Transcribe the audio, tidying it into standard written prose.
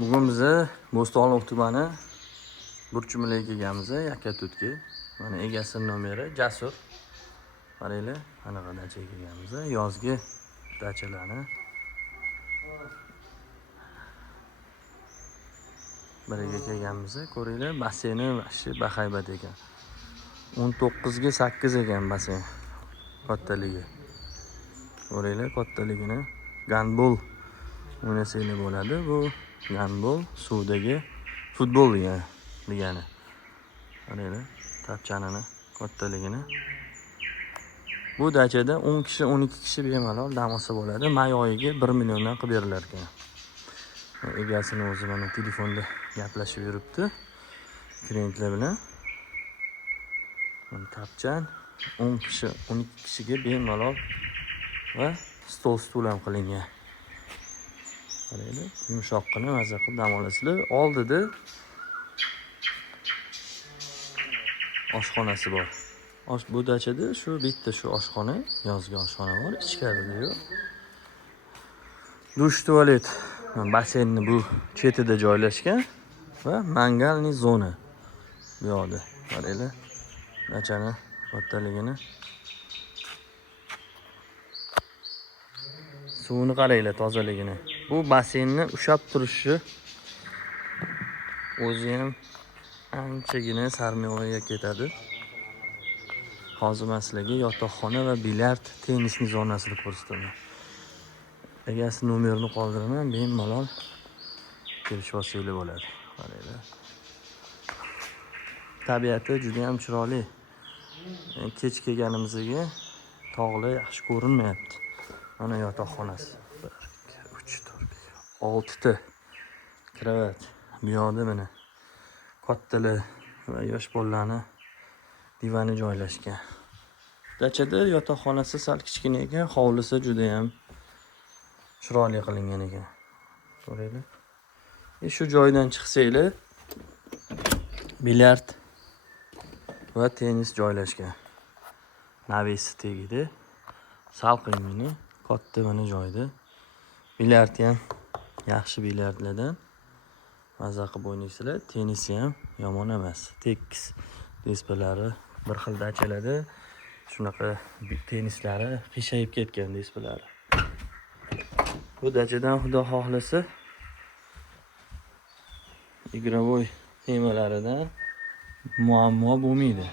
Bugun biz Bo'stonliq tumani Burchumlik kelganmiz, Yakatutga. Mana egasining nomeri Jasur. Qaranglar, qanaqa dachaga kelganmiz. Yozgi dachalarni biriga kelganmiz. Ko'ringlar, baseyni vahshiy bahaybat ekan. 19 ga 8 ekan basen kattaligi. Ko'ringlar, kattaligini gandbol o'ynasanglar bo'ladi. Bu gandbol suvdagi futbol degani. Qaranglar, tapchanini kattaligini. Bu dachada 10 kishi, 12 kishi bemalol dam olsa bo'ladi. May oyiga 1 milliondan qilib berilar ekan. Egasini o'zi mana telefonda gaplashib yuribdi klientlar bilan. Tapchan 10 kishi, 12 kishiga bemalol va stol ham qilingan. Qaranglar, yumshoqqina maza qilib dam olasizlar. Oldida oshxonasi bor. Bu dachada shu bitta shu oshxona, yozgi oshxona bor, ichkarida yo'q. Dush, tualet, basenni bu chetida joylashgan va mangalniy zona bu yoqda. Qaranglar, dachani kattaligini. Suvini qaranglar, tozaligini. Bu basenni ushlab turishi o'zi ham anchagina sarmoyaga ketadi. Hozir sizlarga yotoqxona va bilyard, tennisni zonasini ko'rsataman. Egasi nomerini qoldiraman, bemalol kelishib olsanglar bo'ladi. Qaranglar. Tabiati juda ham chiroyli. Kech kelganimizga tog'lar yaxshi ko'rinmayapti. Mana yotoqxonasi. 1 2 3 4 6 ta krevat. Bu yoqda mana kattalar va yosh bolalarni divani joylashgan. Dachada yotoqxonasi sal kichkina ekan, hovlisi juda ham chiroyli qilingan ekan. Ko'ringlar. Shu joydan chiqsanglar, bilyard va tennis joylashgan. Navesi tegidi. Salqingina, katta mana joyda. Bilyard ham yaxshi bilyardlardan maza qilib o'ynaysizlar. Tenisi ham yomon emas. Tekis displelari bir xil dachalarda shunaqa tennislari qiyshayib ketgan displelari. Bu dachadan xudo xohlasa igrovoy temalaridan muammo bo'lmaydi.